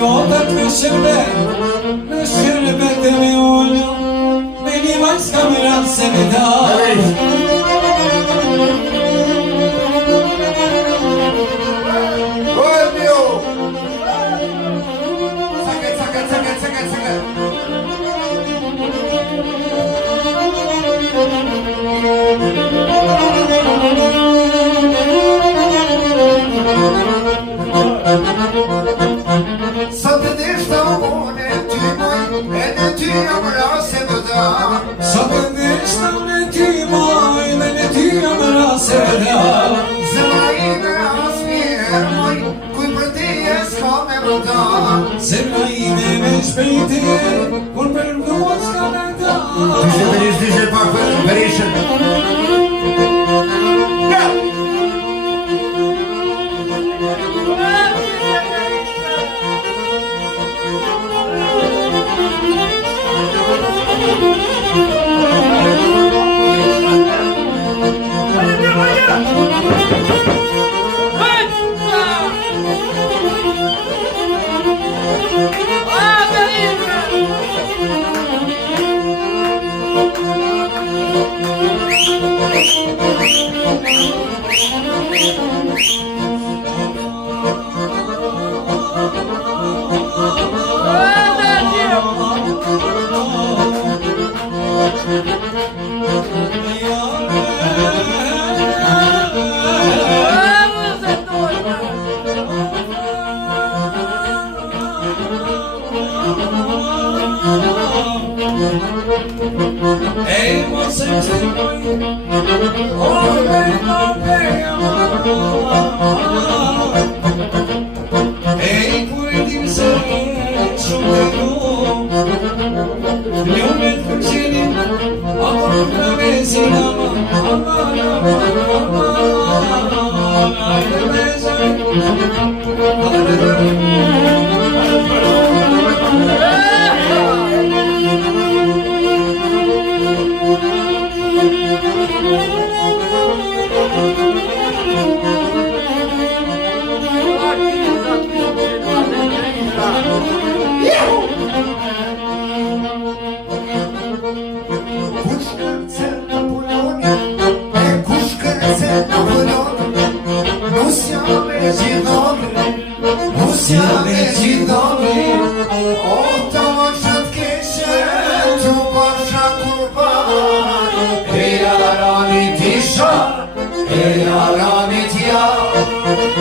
jotët me shërbet e me ullë, me një majs kamerat se me dalë. Sa të deshta unë e ty moj, e në ty jam rase më da. Sa të deshta unë e ty moj, dhe në ty jam rase më da. Zemra ime as mirë moj, kuj për ti e s'ka me më da. Zemra ime me shpejti, kur për mua s'ka me da. Dishe pak për Berishën. Ej, mos e qëtëmoj, ove më pejo. Ej, kur e tim se shumë të du, ljumet për qenin, apo në mesin Jam e gjithoni, o të më shatë keshe, të pasha kurban. E jarani tisha, e jarani tja,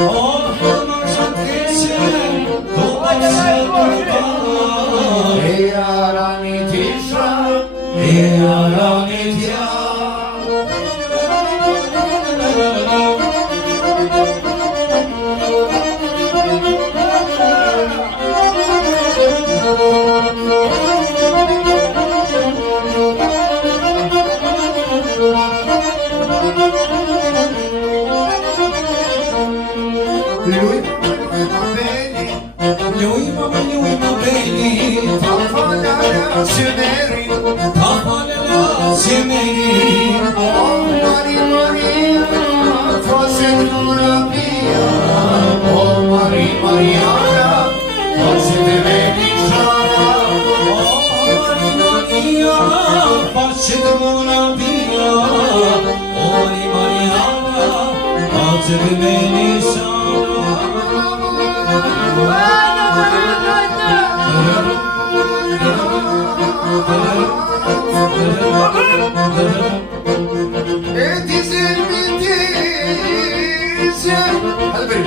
o të më shatë keshe, të pasha kurban. E jarani tisha, e jarani tja. Lui ma bene, Ta falala sheneri, ta falala sheneri. o Mari Maria, faset nura mia, o Mari Mariana, faset e vedi shara. O Mari Maria, facet nura mia, o Mari Mariana, facet e vedi shara. E dizel mi dizel, hadi